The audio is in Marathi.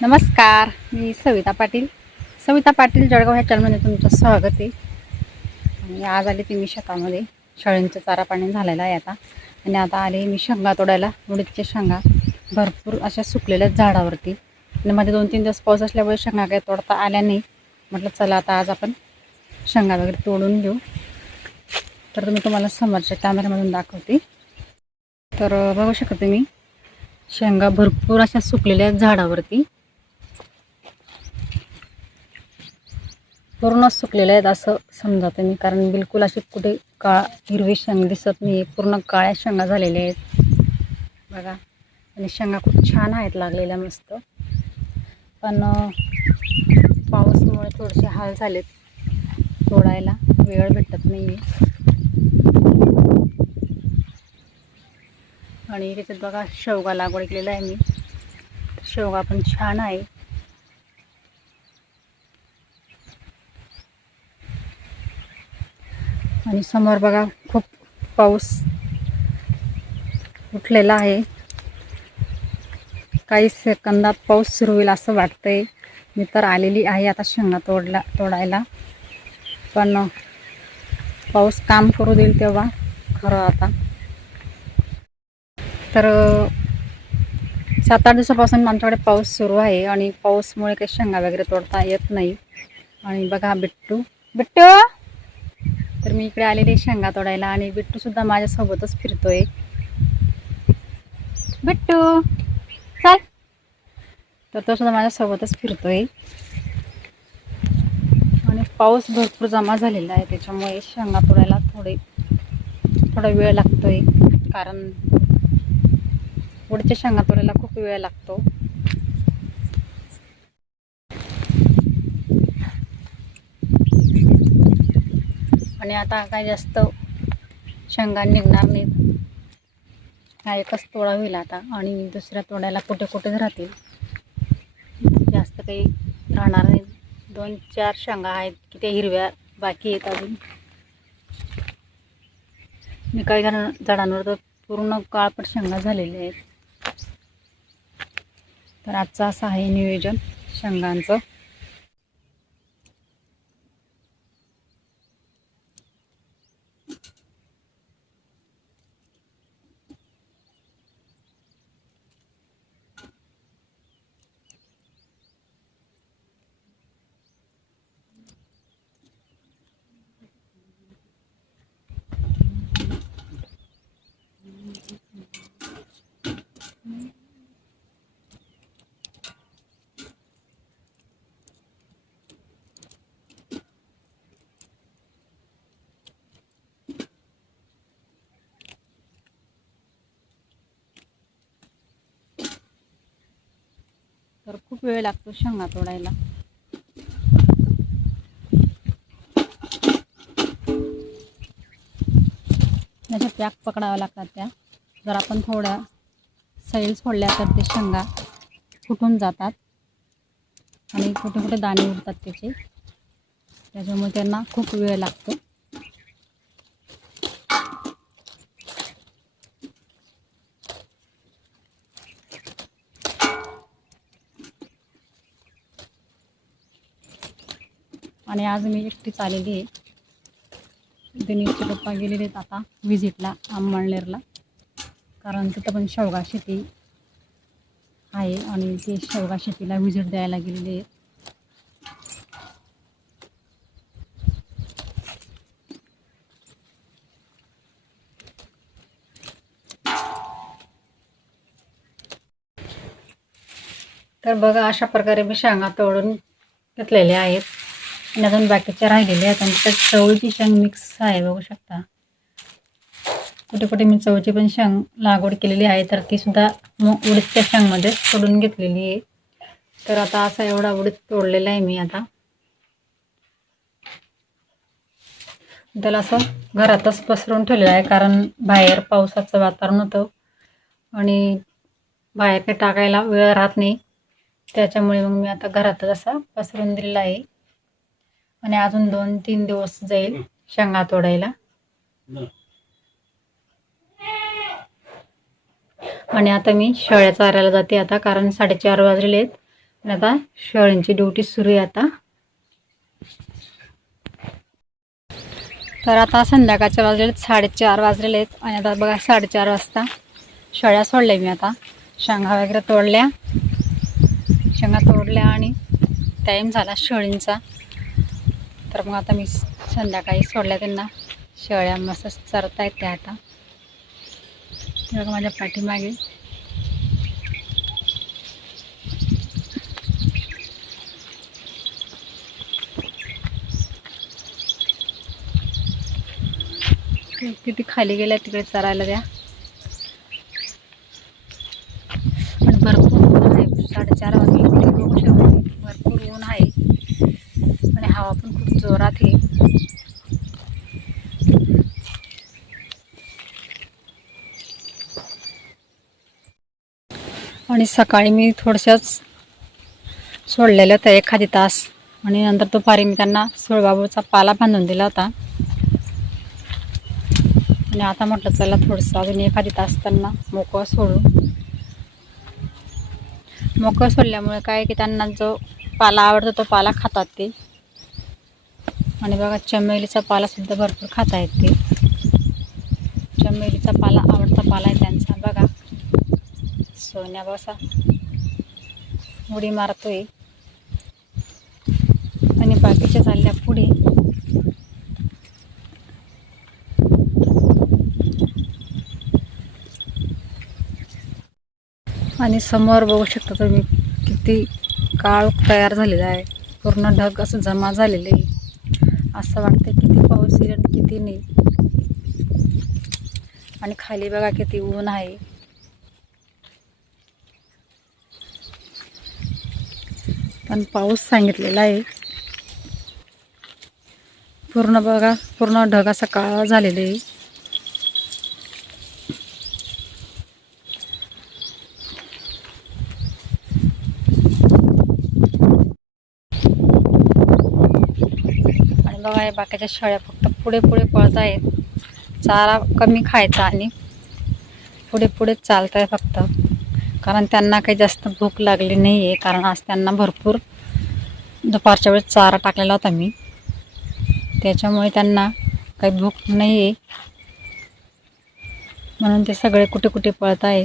नमस्कार मी सविता पाटील. सविता पाटील जळगाव ह्या चॅनलमध्ये तुमचं स्वागत आहे. आणि आज आले ते मी शेतामध्ये. शेळींचं चारा पाणी झालेलं आहे आता. आणि आता आले मी शेंगा तोडायला. उडीदच्या शेंगा भरपूर अशा सुकलेल्या झाडावरती. आणि मध्ये दोन तीन दिवस पाऊस असल्यामुळे शेंगा काही तोडता आल्या नाही. म्हटलं चला आता आज आपण शेंगा वगैरे तोडून घेऊ. तर मी तुम्हाला समोरच्या कॅमेऱ्यामधून दाखवते. तर बघू शकता तुम्ही शेंगा भरपूर अशा सुकलेल्या झाडावरती. पूर्ण सुकलेले आहेत असं समजा तुम्ही. कारण बिलकुल अशी कुठे काळ हिरवी शेंग दिसत नाही पूर्ण काळ्या शेंगा झालेल्या आहेत. बघा. आणि शेंगा खूप छान आहेत लागलेल्या मस्त. पण पावसामुळे थोडेसे हाल झालेत. तोडायला वेळ भेटत नाही आहे आणि त्याच्यात बघा शेवगा लागवड केलेला आहे मी. शेवगा पण छान आहे. आणि समोर बघा खूप पाऊस उठलेला आहे. काही सेकंदात पाऊस सुरू होईल असं वाटतंय. मी तर आलेली आहे आता शेंगा तोडला तोडायला. पण पाऊस काम करू देईल तेव्हा खरं आता. तर सात आठ दिवसापासून आमच्याकडे पाऊस सुरू आहे आणि पाऊसमुळे काही शेंगा वगैरे तोडता येत नाही. आणि बघा बिट्टू बिट्टू! तर मी इकडे आलेले शेंगा तोडायला आणि बिट्टू सुद्धा माझ्यासोबतच फिरतोय. बिट्टू चाल. तर तो सुद्धा माझ्यासोबतच फिरतोय. आणि पाऊस भरपूर जमा झालेला आहे त्याच्यामुळे शेंगा तोडायला थोडे थोडा वेळ लागतोय. कारण पुढच्या शेंगा तोडायला खूप वेळ लागतो. आणि आता काय जास्त शेंगा निघणार नाहीत. हा एकच तोडा होईल आता आणि दुसऱ्या तोड्याला कुठे कुठेच राहतील? जास्त काही राहणार नाही. दोन चार शेंगा आहेत की त्या हिरव्या बाकी आहेत अजून. मी काही जण झाडांवर तर पूर्ण काळपट शेंगा झालेल्या आहेत. तर आजचं असं आहे नियोजन शेंगांचं. तर खूप वेळ लागतो शेंगा तोडायला. त्याच्या पॅक पकडाव्या लागतात त्या. जर आपण थोड्या सैल सोडल्या तर ते शेंगा फुटून जातात आणि कुठे कुठे दाणे उरतात त्याचे. त्याच्यामुळे त्यांना खूप वेळ लागतो. आणि आज मी एकटीच आलेली आहे. दिनेशचे पप्पा गेलेले आहेत आता व्हिजिटला अंबळनेरला कारण तिथं पण शेवगा शेती आहे आणि ते शेवगा शेतीला व्हिजिट द्यायला गेलेले आहेत. तर बघा अशा प्रकारे मी शेंगा तोडून घेतलेल्या आहेत. आणि अजून बाकीच्या राहिलेल्या आहेत. आणि त्यात चवळीची शेंग मिक्स आहे बघू शकता. कुठे कुठे मी चवळीची पण शेंग लागवड केलेली आहे तर ती सुद्धा मग उडीदच्या शेंगमध्ये सोडून घेतलेली आहे. तर आता असा एवढा उडीद तोडलेला आहे मी आता. त्याला असं घरातच पसरून ठेवलेलं आहे कारण बाहेर पावसाचं वातावरण होतं. आणि बाहेर काही टाकायला वेळ राहत नाही. त्याच्यामुळे मग मी आता घरातच असा पसरून दिलेला आहे. आणि अजून दोन तीन दिवस जाईल शेंगा तोडायला. आणि आता मी शेळ्या चारायला जाते आता कारण साडेचार वाजलेले आहेत. आणि आता शेळींची ड्युटी सुरू आहे आता. तर आता संध्याकाळचे वाजलेले साडेचार वाजलेले आहेत. आणि आता बघा साडेचार वाजता शेळ्या सोडल्या मी आता. शेंगा वगैरे तोडल्या. शेंगा तोडल्या आणि टाईम झाला शेळींचा. तर मग आता मी संध्याकाळी सोडल्या त्यांना. शेळ्या मस्त चरता त्या आता. बघा माझ्या पाठीमागे. किती खाली गेल्या तिकडे चरायला द्या पण भरपूर ऊन आहे साडेचार वाजले तरी बघू शकतो भरपूर ऊन आहे आणि हवा पण खूप जोरात हे आणि सकाळी मी थोडशाच सोडलेलं होतं एखादी तास. आणि नंतर दुपारी मी त्यांना सोळबाबूचा पाला बांधून दिला होता. आणि आता म्हटलं चला थोडंसं अजून एखादी तास त्यांना मोकळं सोडू. मोकळं सोडल्यामुळे काय की त्यांना जो पाला आवडतो तो पाला खातात ते. आणि बघा चमेलीचा पालासुद्धा भरपूर खाता येत. ते चमेलीचा पाला आवडता पाला आहे त्यांचा. बघा सोन्या बसा. उडी मारतोय. आणि बाकीच्या चालल्या पुढे. आणि समोर बघू शकता तुम्ही किती काळ तयार झालेला आहे. पूर्ण ढग असं जमा झालेलं आहे. असं वाटतं किती पाऊस येईल आणि किती नाही. आणि खाली बघा किती ऊन आहे. पण पाऊस सांगितलेला आहे. पूर्ण बघा पूर्ण ढग असा काळा झालेला आहे. आणि आहे बाकीच्या शेळ्या फक्त पुढे पुढे पळत आहेत. चारा कमी खायचा आणि पुढे पुढे चालत आहे फक्त. कारण त्यांना काही जास्त भूक लागली नाही आहे कारण आज त्यांना भरपूर दुपारच्या वेळेस चारा टाकलेला होता मी. त्याच्यामुळे त्यांना काही भूक नाही आहे म्हणून ते सगळे कुठे कुठे पळत आहे